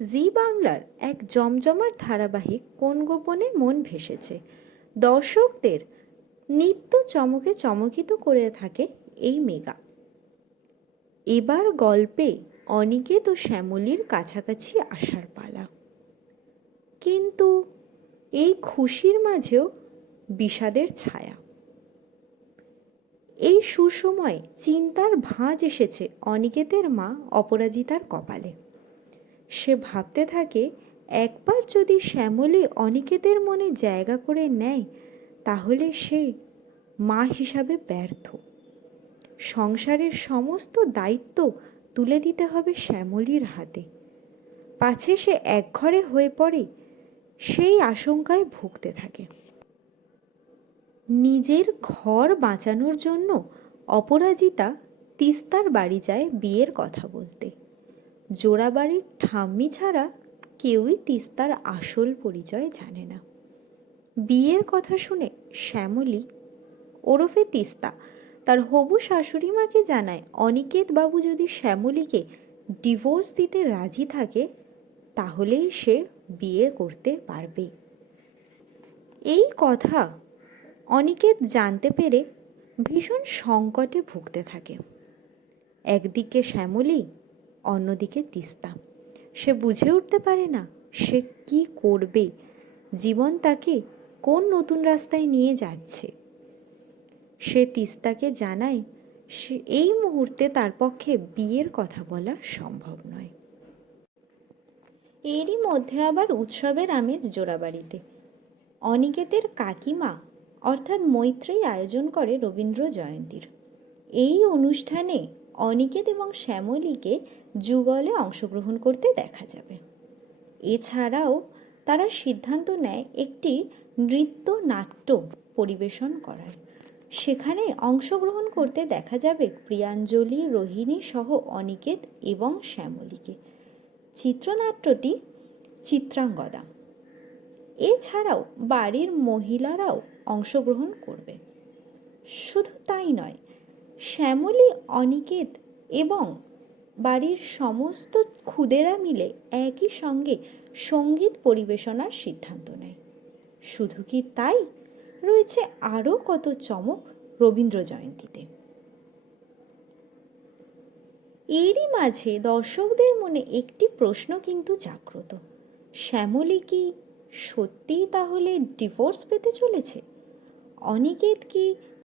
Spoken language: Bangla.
জি বাংলার এক জমজমাট ধারাবাহিক কোন গোপনে মন ভেসেছে? দর্শকদের নিত্য চমকে চমকিত করে থাকে এই মেগা। এবার গল্পে অনিকেত ও শ্যামলীর কাছাকাছি আসার পালা। কিন্তু এই খুশির মাঝেও বিষাদের ছায়া। এই সুসময়ে চিন্তার ভাঁজ এসেছে অনিকেতের মা অপরাজিতার কপালে। সে ভাবতে থাকে, একবার যদি শ্যামলী অনিকেতের মনে জায়গা করে নেয়, তাহলে সে মা হিসাবে ব্যর্থ। সংসারের সমস্ত দায়িত্ব তুলে দিতে হবে শ্যামলীর হাতে। পাছে সে একঘরে হয়ে পড়ে, সেই আশঙ্কায় ভুগতে থাকে। নিজের ঘর বাঁচানোর জন্য অপরাজিতা তিস্তার বাড়ি যায় বিয়ের কথা বলতে। জোড়াবাড়ির ঠাম্মি ছাড়া কেউই তিস্তার আসল পরিচয় জানে না। বিয়ের কথা শুনে শ্যামলী, ওরফে তিস্তা, তার হবু শাশুড়ি মাকে জানায়, অনিকেত বাবু যদি শ্যামলীকে ডিভোর্স দিতে রাজি থাকে, তাহলেই সে বিয়ে করতে পারবে। এই কথা অনিকেত জানতে পেরে ভীষণ সংকটে ভুগতে থাকে। একদিকে শ্যামলী অন্যদিকে তিস্তা। সে বুঝে উঠতে পারে না সে কি করবে। জীবন তাকে কোন নতুন রাস্তায় নিয়ে যাচ্ছে? সে তিস্তাকে জানায়, সে এই মুহূর্তে তার পক্ষে বিয়ের কথা বলা সম্ভব নয়। এরই মধ্যে আবার উৎসবের আমেজ জোড়াবাড়িতে। অনিকেতের কাকিমা, অর্থাৎ মৈত্রেয়ী, আয়োজন করে রবীন্দ্র জয়ন্তীর। এই অনুষ্ঠানে অনিকেত এবং শ্যামলীকে যুগলে অংশগ্রহণ করতে দেখা যাবে। এছাড়াও তারা সিদ্ধান্ত নেয় একটি নৃত্য নাট্য পরিবেশন করার। সেখানে অংশগ্রহণ করতে দেখা যাবে প্রিয়াঞ্জলি, রোহিণী সহ অনিকেত এবং শ্যামলীকে। চিত্রনাট্যটি চিত্রাঙ্গদা। এছাড়াও বাড়ির মহিলারাও অংশগ্রহণ করবে। শুধু তাই নয় শ্যামলী, অনিকেত এবং বাড়ির সমস্ত খুদেরা মিলে একই সঙ্গে সংগীত পরিবেশনার সিদ্ধান্ত নেয়। শুধু কি তাই? রয়েছে আরও কত চমক রবীন্দ্র জয়ন্তীতে। এরই মাঝে দর্শকদের মনে একটি প্রশ্ন কিন্তু জাগ্রত। শ্যামলী কি সত্যিই তাহলে ডিভোর্স পেতে চলেছে? অনিকেত কি